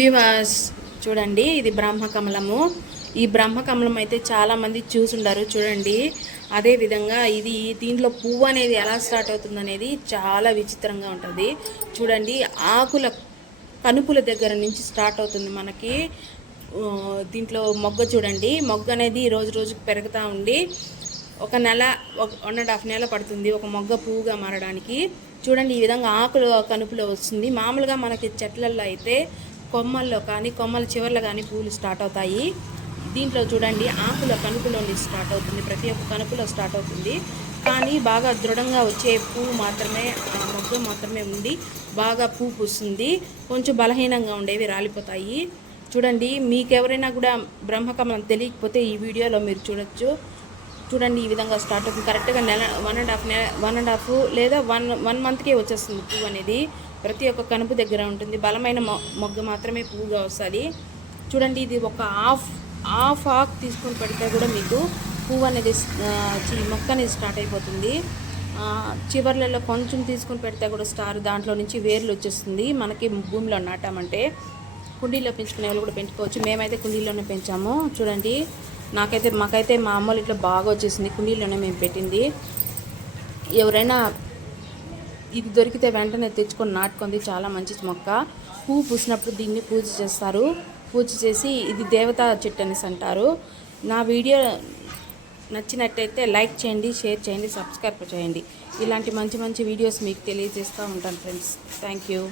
వివాస్ చూడండి, ఇది బ్రహ్మకమలము. ఈ బ్రహ్మకమలం అయితే చాలామంది చూసుండారు చూడండి. అదే విధంగా ఇది దీంట్లో పువ్వు అనేది ఎలా స్టార్ట్ అవుతుంది అనేది చాలా విచిత్రంగా ఉంటుంది. చూడండి, ఆకుల కనుపుల దగ్గర నుంచి స్టార్ట్ అవుతుంది మనకి. దీంట్లో మొగ్గ చూడండి, మొగ్గ అనేది రోజు రోజుకు పెరుగుతూ ఉండి ఒక నెల 1.5 నెల పడుతుంది ఒక మొగ్గ పువ్వుగా మారడానికి. చూడండి, ఈ విధంగా ఆకులు కనుపులో వస్తుంది. మామూలుగా మనకి చెట్లల్లో అయితే కొమ్మల్లో కానీ కొమ్మల చివర్లో కానీ పూలు స్టార్ట్ అవుతాయి. దీంట్లో చూడండి, ఆకుల కనుపులో స్టార్ట్ అవుతుంది, ప్రతి ఒక్క కనుపులో స్టార్ట్ అవుతుంది. కానీ బాగా దృఢంగా వచ్చే పువ్వు మాత్రమే, మొగ్గ మాత్రమే ఉండి బాగా పువ్వు పూస్తుంది. కొంచెం బలహీనంగా ఉండేవి రాలిపోతాయి. చూడండి, మీకెవరైనా కూడా బ్రహ్మకమలం తెలియకపోతే ఈ వీడియోలో మీరు చూడొచ్చు. చూడండి, ఈ విధంగా స్టార్ట్ అవుతుంది. కరెక్ట్గా నెల 1.5 లేదా 1 మంత్కే వచ్చేస్తుంది పువ్వు అనేది. ప్రతి ఒక్క కనుపు దగ్గర ఉంటుంది. బలమైన మొగ్గ మాత్రమే పువ్వుగా వస్తుంది. చూడండి, ఇది ఒక హాఫ్ ఆకు తీసుకొని పెడితే కూడా మీకు పువ్వు అనేది మొక్క అనేది స్టార్ట్ అయిపోతుంది. చివర్లలో కొంచెం తీసుకొని పెడితే కూడా దాంట్లో నుంచి వేర్లు వచ్చేస్తుంది. మనకి భూమిలో నాటామంటే కుండీలో పెంచుకునే వాళ్ళు కూడా పెంచుకోవచ్చు. మేమైతే కుండీలోనే పెంచాము. చూడండి, మాకైతే మా అమ్మలు ఇట్లా బాగా వచ్చేసింది. కుండీలోనే మేము పెట్టింది. ఎవరైనా ఇది దొరికితే వెంటనే తెచ్చుకొని నాటుకుంది. చాలా మంచి మొక్క. పువ్వు పూసినప్పుడు దీన్ని పూజ చేస్తారు. పూజ చేసి ఇది దేవతా చెట్టు అనేసి అంటారు. నా వీడియో నచ్చినట్టయితే లైక్ చేయండి, షేర్ చేయండి, సబ్స్క్రైబ్ చేయండి. ఇలాంటి మంచి మంచి వీడియోస్ మీకు తెలియజేస్తూ ఉంటాను ఫ్రెండ్స్. Thank you.